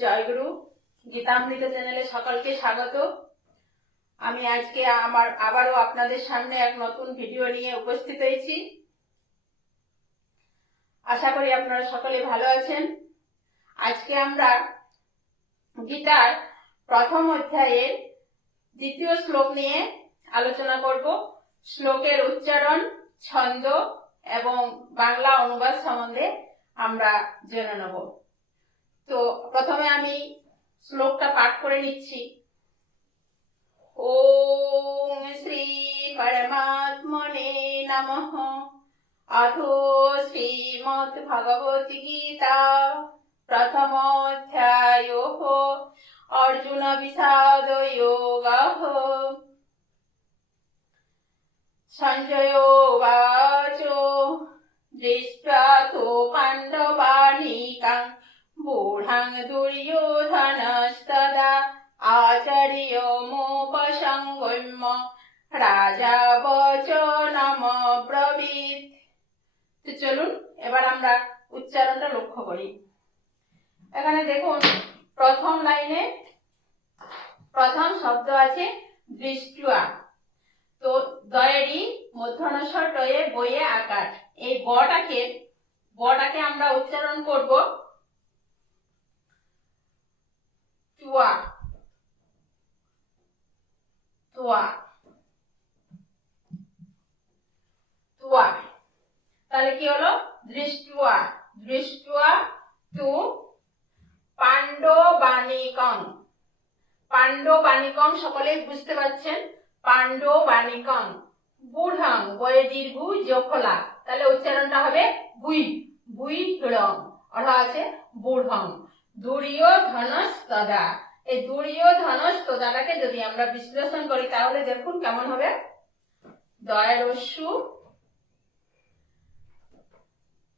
জয়গুরু গীতামৃত চ্যানেলে সকলকে স্বাগত। আমি আজকে আবারও আপনাদের সামনে এক নতুন ভিডিও নিয়ে উপস্থিত হয়েছি। আশা করি আপনারা সকলে ভালো আছেন। আজকে আমরা গীতার প্রথম অধ্যায়ের দ্বিতীয় শ্লোক নিয়ে আলোচনা করব। শ্লোকের উচ্চারণ, ছন্দ এবং বাংলা অনুবাদ সম্বন্ধে আমরা জেনে নেব। তো প্রথমে আমি শ্লোকটা পাঠ করে নিচ্ছি। ওম শ্রী পরমাত্মনে নমঃ। অথো শ্রীমদ্ ভগবতী গীতা প্রথম অধ্যায়ঃ অর্জুন বিষাদ যোগঃ। সঞ্জয় উবাচ দৃष्ट्वा तु পাণ্ডবানীকাং বুঢ়াং দুর্যোধনস্তদা আচার্যমুপসংগম্য রাজা বচনমব্রবীৎ। তো চলুন এবার আমরা উচ্চারণটা লক্ষ্য করি। এখানে দেখুন, প্রথম লাইনে প্রথম শব্দ আছে দৃष्ट्वा। তো দয়েরই মূর্ধন্যস্বর টয়ে বইয়ে আকার। এই বটাকে আমরা উচ্চারণ করব তুয়া তুয়া তুয়া। তাহলে কি হলো? দৃष्ट्वा দৃष्ट्वा তু পাণ্ডবানীকং। পাণ্ডবানীকং সকলে বুঝতে পারছেন। পাণ্ডবানীকং। বুঢ়াং বয়ে দীর্ঘ জখলা, তাহলে উচ্চারণটা হবে বুই বুই রং, অর্থাৎ আছে বুঢ়াং। দুর্যোধনস্তদা। এই দুর্যোধনস্তদাটাকে যদি আমরা বিশ্লেষণ করি তাহলে দেখুন কেমন হবে। দয়ারস্যু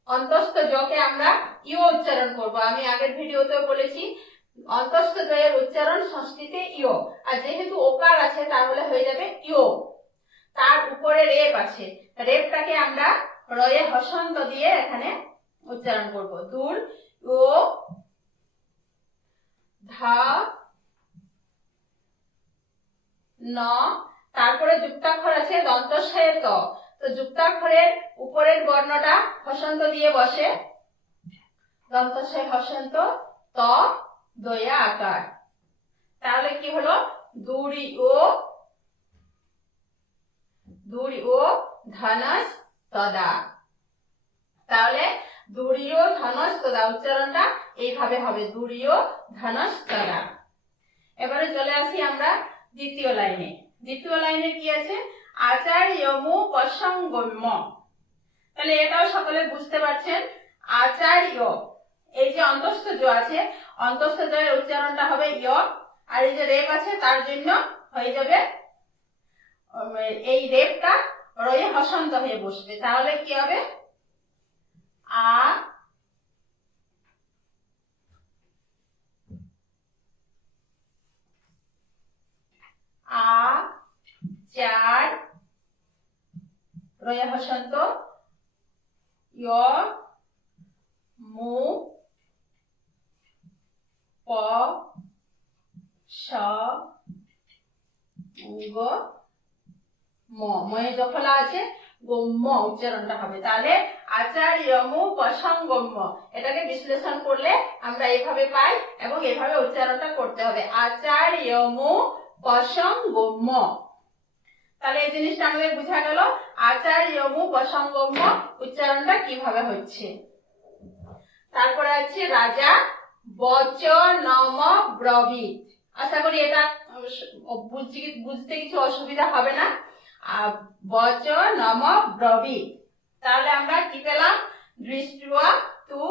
অন্তস্থ জকে আমরা ইও উচ্চারণ করব। আমি আগের ভিডিওতেও বলেছি অন্তস্থ জয়ের উচ্চারণ সংস্কৃতে ইও, আর যেহেতু ওকার আছে তাহলে হয়ে যাবে ইও। তার উপরে রেপ আছে, রেপটাকে আমরা রয়ে হসন্ত দিয়ে এখানে উচ্চারণ করব। দূর ও ধা ন, তারপরে যুক্তাক্ষর আছে দন্তস্বয়ে ত। তো যুক্তাক্ষরের উপরের বর্ণটা হসন্ত দিয়ে বসে, দন্তস্বয়ে হসন্ত, ত দয়া আকার। তাহলে কি হলো? দুরি ও ধনস তদা। তাহলে দুরিও ধনস তদা উচ্চারণটা এইভাবে হবে, দুরিও ধনস তদা। এবারে চলে আসি আমরা দ্বিতীয় লাইনে। দ্বিতীয় লাইনে কি আছে? আচার্যমুপসংগম্য। তাহলে এটাও সকলে বুঝতে পারছেন। আচার্য, এই যে অন্তস্থ জ আছে, অন্তস্থ জয়ের উচ্চারণটা হবে ইয়, আর এই যে রেপ আছে তার জন্য হয়ে যাবে এই রেপটা রয়ে হসন্ত হয়ে বসবে। তাহলে কি হবে? আ চার রয়ে হসন্ত য় মু প স গ ম, ময়ে জফলা আছে, গম্য উচ্চারণটা হবে। তাহলে আচার্যমুপসংগম্য, এটাকে বিশ্লেষণ করলে আমরা এইভাবে পাই এবং এভাবে উচ্চারণটা করতে হবে, আচার্যমুপসংগম্য। তাহলে এই জিনিসটা আমাদের বোঝা গেল আচার্যমুপসংগম্য উচ্চারণটা কিভাবে হচ্ছে। তারপরে আছে রাজা বচনমব্রবীৎ। আশা করি এটা বুঝতে কিছু অসুবিধা হবে না। বচনমব্রবীৎ, তাহলে আমরা কি পেলাম? দৃष्ट्वा তু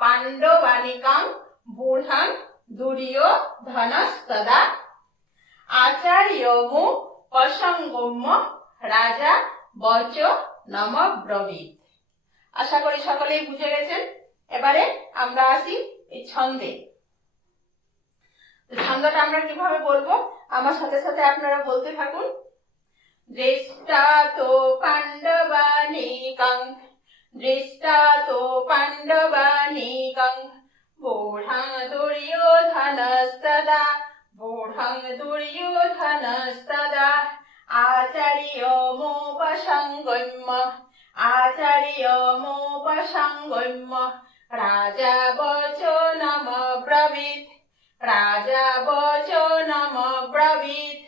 পাণ্ডবানীকং বুঢ়াং দুর্যোধনস্তদা আচার্যমুপসংগম্য রাজা বচনমব্রবীৎ। আশা করি সকলেই বুঝে গেছেন। এবারে আমরা আসি এই ছন্দে। ছন্দটা আমরা কিভাবে বলবো আমার সাথে সাথে আপনারা বলতে থাকুন। দৃষ্টা তো পাণ্ডবানীকং দৃষ্টা তো পাণ্ডবানীকং বূঢ়ং দুর্যোধনস্তদা বূঢ়ং দুর্যোধনস্তদা আচার্যমুপসংগম্য আচার্যমুপসংগম্য রাজা বচনমব্রবীৎ রাজা বচনমব্রবীৎ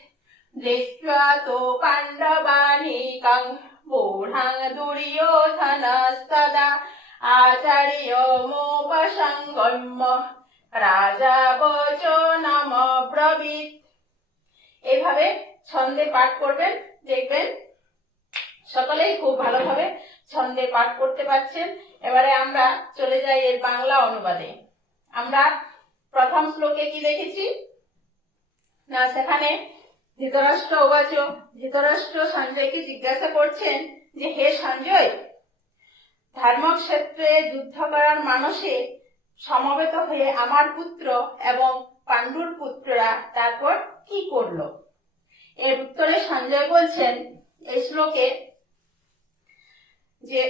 দৃष्ट्वा तु पाण्डवानीकं बूढं दुर्योधनस्तदा आचार्यमुपसंगम्य রাজা বচনমব্রবীৎ। এইভাবে ছন্দে পাঠ করবেন, দেখবেন সকলেই খুব ভালোভাবে ছন্দে পাঠ করতে পারছেন। এবারে আমরা চলে যাই এর বাংলা অনুবাদে। আমরা প্রথম শ্লোকে কি দেখেছি না, সেখানে ধৃতরাষ্ট্র উবাচ, ধৃতরাষ্ট্র সঞ্জয়কে জিজ্ঞাসা করছেন যে হে সঞ্জয়, ধর্মক্ষেত্রে যুদ্ধ করার মানসে সমবেত হয়ে আমার পুত্র এবং পাণ্ডুর পুত্ররা তারপর কি করলো? এর উত্তরে সঞ্জয় বলছেন এই শ্লোকে যে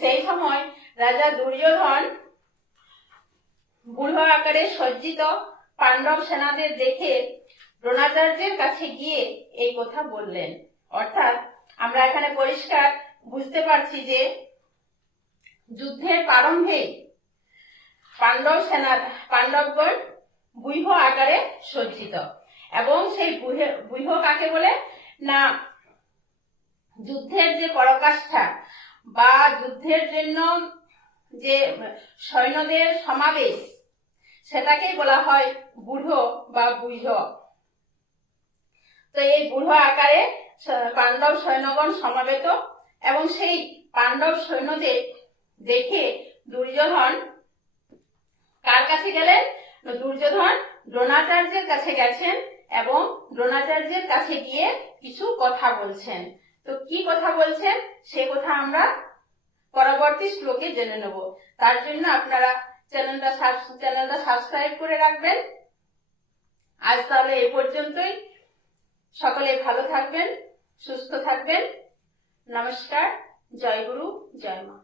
সেই সময় রাজা দুর্যোধন বুড়ো আকারে সজ্জিত পাণ্ডব সেনাদের দেখে দ্রোণাচার্যের কাছে গিয়ে এই কথা বললেন। অর্থাৎ আমরা এখানে পরিষ্কার বুঝতে পারছি যে যুদ্ধের প্রারম্ভে পাণ্ডবগণ ব্যূহ আকারে সজ্জিত, এবং সেই ব্যূহ কাকে বলে না, যুদ্ধের যে পরাকাষ্ঠা বা যুদ্ধের জন্য যে সৈন্যদের সমাবেশ সেটাকেই বলা হয় ব্যূহ বা ব্যূহ। তো এই ব্যূহ আকারে পাণ্ডব সৈন্যগণ সমাবেত, এবং সেই পাণ্ডব সৈন্যদের দেখে দুর্যোধন কার কাছে গেলেন? দুর্যোধন দ্রোণাচার্যের কাছে গেছেন এবং দ্রোণাচার্যের কাছে গিয়ে কিছু কথা বলছেন। তো কি কথা বলছেন সে কথা আমরা পরবর্তী শ্লোকে জেনে নেব। তার জন্য আপনারা চ্যানেলটা সাবস্ক্রাইব করে রাখবেন। আজ তাহলে এই পর্যন্তই। সকলে ভালো থাকবেন, সুস্থ থাকবেন। নমস্কার। জয় গুরু, জয় মা।